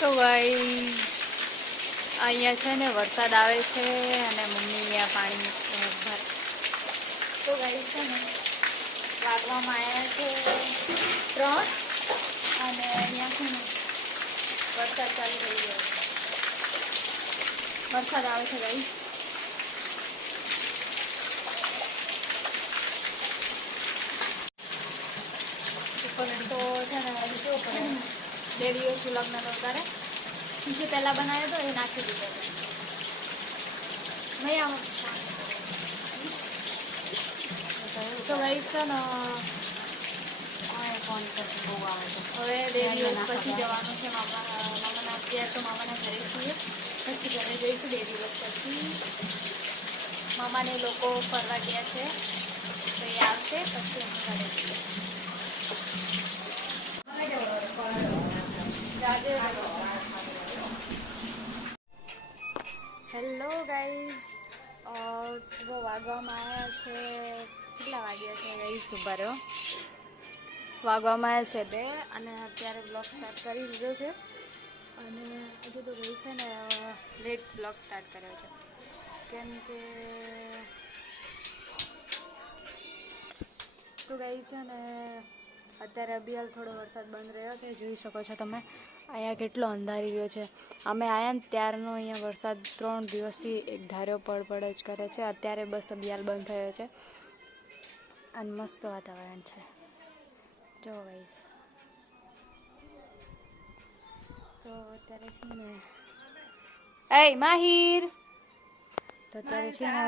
તો ગાઈસ અહીંયા છે ને વરસાદ આવે છે અને મમ્મી અહીંયા પાણી ભરે. તો ગાઈસ છે ને વાગવામાં આવ્યા છે 3 અને અહીંયા છે ને વરસાદ ચાલુ થઈ ગયો છે. વરસાદ આવે છે ગાઈસ. તો છે ને કેવું પડે 2 દિવસ લગ્ન તો તારે જે પહેલાં બનાવ્યો હતો એ નાખી દીધો હતો. નહીં આમ તો ગાઈસ છે ને ફોન પછી બહુ આવે છે. હવે 2 દિવસ પછી જવાનું છે મામાના. અત્યારે તો મામાના ઘરે છીએ, પછી ઘરે જઈશું 2 દિવસ પછી. મામાને લોકો ફરવા ગયા છે તો એ આવશે પછી અમે ઘરે જઈએ. હેલો ગાઈઝ, વાગવામાં આવ્યા છે કેટલા વાગ્યા છે ગાઈઝ? ઉભા રહ્યો. વાગવામાં આવ્યા છે 2 અને અત્યારે બ્લોગ સ્ટાર્ટ કરી દીધો છે. અને હજુ તો ભાઈ છે ને લેટ બ્લોગ સ્ટાર્ટ કર્યો છે કેમ કે તો ગાઈઝ છે ને અત્યારે અભિયાલ થોડો વરસાદ બંધ રહ્યો છે. જોઈ શકો છો તમે અહીંયા કેટલો અંધારી રહ્યો છે. અમે આવ્યા ને ત્યારનો અહીંયા વરસાદ 3 દિવસથી એક ધાર્યો પડ જ કરે છે. અત્યારે બસ અભિયાલ બંધ થયો છે અને મસ્ત વાતાવરણ છે. જો ગાઈસ તો અત્યારે છે ને એ માહિર તો અત્યારે છે ને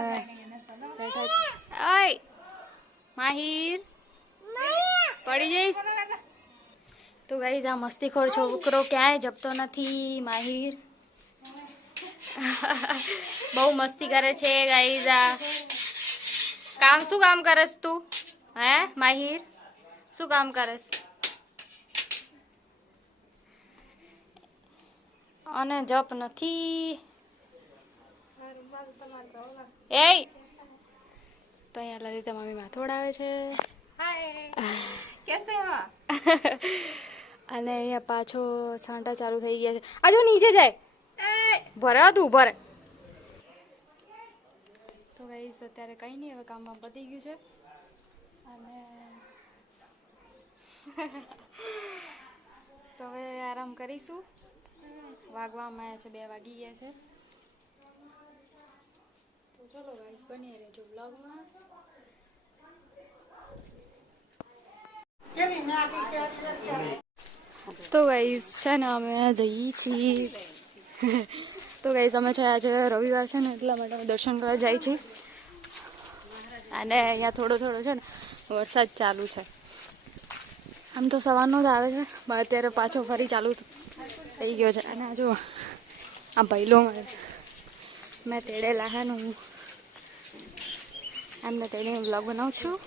બેઠા છે. ઓય માહિર પડી જઈશ. તો ગાઈઝ આ મસ્તીખોર છોકરો ક્યાંય જપતો નથી. માહિર બહુ મસ્તી કરે છે ગાઈઝ. આ શું કામ કરસ તું? હે માહિર શું કામ કરસ? અને જપ નથી. એ તો અહીંયા લલિતા મમ્મી માથોડ આવે છે. कैसे हो? અને અહીંયા પાછો છાંટા ચાલુ થઈ ગયા છે. આ જો નીચે જાય ભરે તું ભરે. તો ગાઈસ અત્યારે કઈ નહીં, હવે કામમાં પતી ગયું છે અને તો હવે આરામ કરીશું. વાગવામાં આવ્યા છે 2 વાગી ગયા છે. તો ચલો ગાઈસ બની રહેજો બ્લોગમાં. તો ગાઈસ છે ને અમે જઈએ છીએ. તો ગાઈસ અમે છે આજે રવિવાર છે ને એટલા માટે અમે દર્શન કરવા જાય છીએ. અને અહીંયા થોડો છે ને વરસાદ ચાલુ છે. આમ તો સવારનો જ આવે છે પણ અત્યારે પાછો ફરી ચાલુ થઈ ગયો છે. અને જો આ ભૈલો મેં તેડેલા છે ને હું એમને તેડીને બ્લોગ બનાવું છું.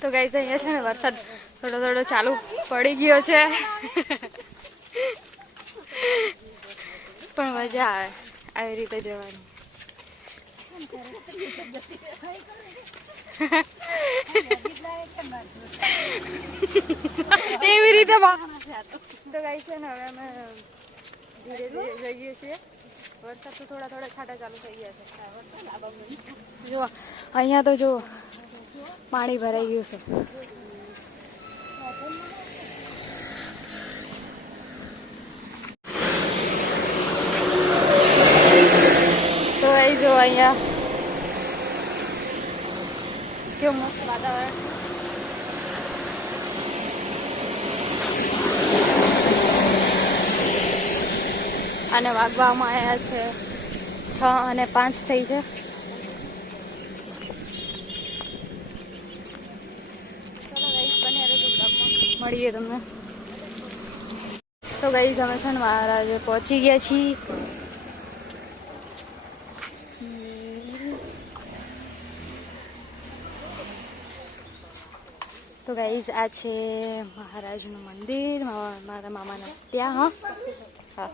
તો ગાઈસ અહીંયા છે ને વરસાદ થોડો ચાલુ પડી ગયો છે પણ મજા આવે આવી રીતે જવાની. એવી રીતે તો ગાઈસ છે ને હવે અમે ધીરે ધીરે જઈએ છીએ. વરસાદ તો થોડા છાંટા ચાલુ થઈ ગયા છે. જો અહીંયા તો જો પાણી ભરાઈ ગયું છે. તો એ જો અહીંયા કેવું મસ્ત વાતાવરણ. અને વાગવામાં આવ્યા છે 6 અને 5 થઈ છે. ચલો ગાઈસ બને રહેજો બ્લોગમાં, મળીએ તમને. તો ગાઈસ અમે છે ને મહારાજે પહોંચી ગયા છીએ. તો ગાઈસ આ છે મહારાજનું મંદિર મારા મામાના ત્યાં. હા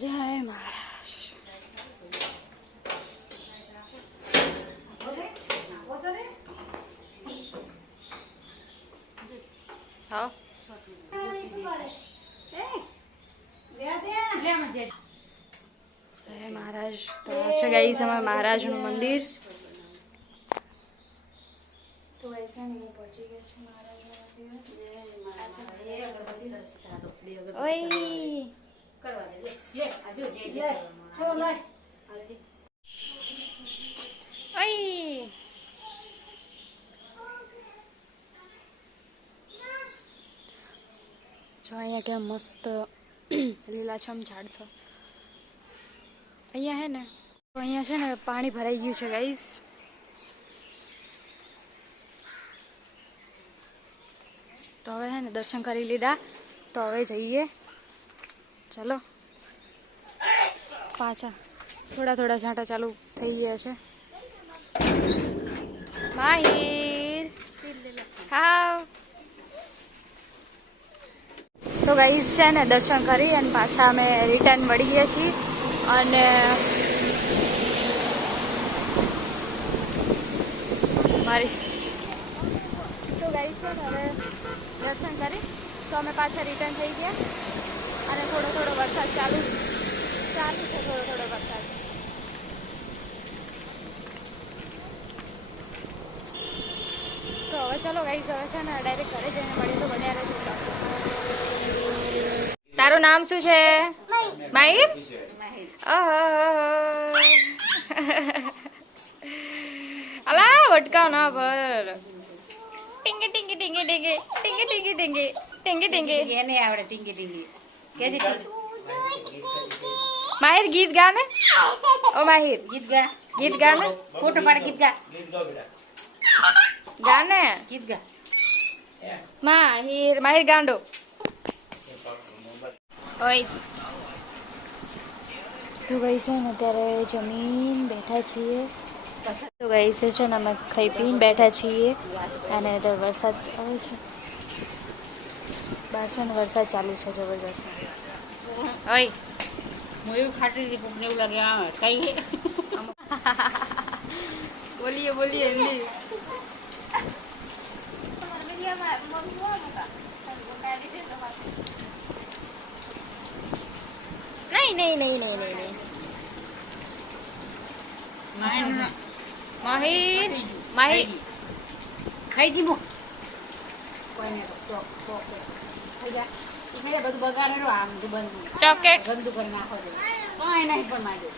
જય મહારાજ. હા જય મહારાજ. તો આ છે ગાઈસ અમારા મહારાજનું મંદિર. તો ગાઈસ હું પહોંચી ગઈ છું મહારાજના મંદિરે. ઓય કરવા દે લે આજુ જે ચલો લાય ઓય જો અહીંયા કે મસ્ત લીલાછમ ઝાડ છે. અહીંયા હે ને તો અહીંયા છે ને પાણી ભરાઈ ગયું છે ગાઈસ. તો હવે હે ને દર્શન કરી લીધા. તો હવે જઈએ. ચલો પાછા થોડા થોડા ઝાંટા ચાલુ થઈ ગયા છે. માહિર હાવ. તો ગાઈસ છે ને દર્શન કરી અને પાછા અમે રિટર્ન મળી ગયા છીએ. અને મારી તો ગાઈસ છે ને હવે દર્શન કરી તો અમે પાછા રિટર્ન થઈ ગયા. અને થોડો થોડો વરસાદ ચાલુ છે. થોડો થોડો વરસાદ. તો હવે ચલો ગાઈસ હવે છે ને ડાયરેક્ટ ઘરે જઈને મળીએ. તો બન્યા રહેજો. તારું નામ શું છે? માહિર. અલા વટકાવ ના પર ટીંગી ટીંગી ટીંગી ટીંગી ટીંગી ટીંગી ટીંગી ટીંગી ટીંગી એને આવડે ટીંગી ટીંગી કેજી માહિર ગીત ગા ને. ઓ માહિર ગીત ગા ને ફોટો પાડ ગીત ગા ગા ને ગીત ગા માહિર ગાંડો. ઓય તો ગઈ છે ને અત્યારે જમીન બેઠા છીએ. તો ગઈ છે ને અમે ખાઈ પીને બેઠા છીએ. અને અત્યારે વરસાદ આવે છે. બહાર છે ને વરસાદ ચાલુ છે જબરદસ્ત. ઓય હું એવું ખાટી હતી કોક ને એવું લાગે આ કઈ બોલીએ હિન્દી. નહીં માહિર ખાઈ દીધું કોઈને થઈ ગયા એટલે બધું બગાડેલું આમ બંધ ચોકેટ ગંદુ કરી નાખો દે કઈ નહીં પણ માંડ્યું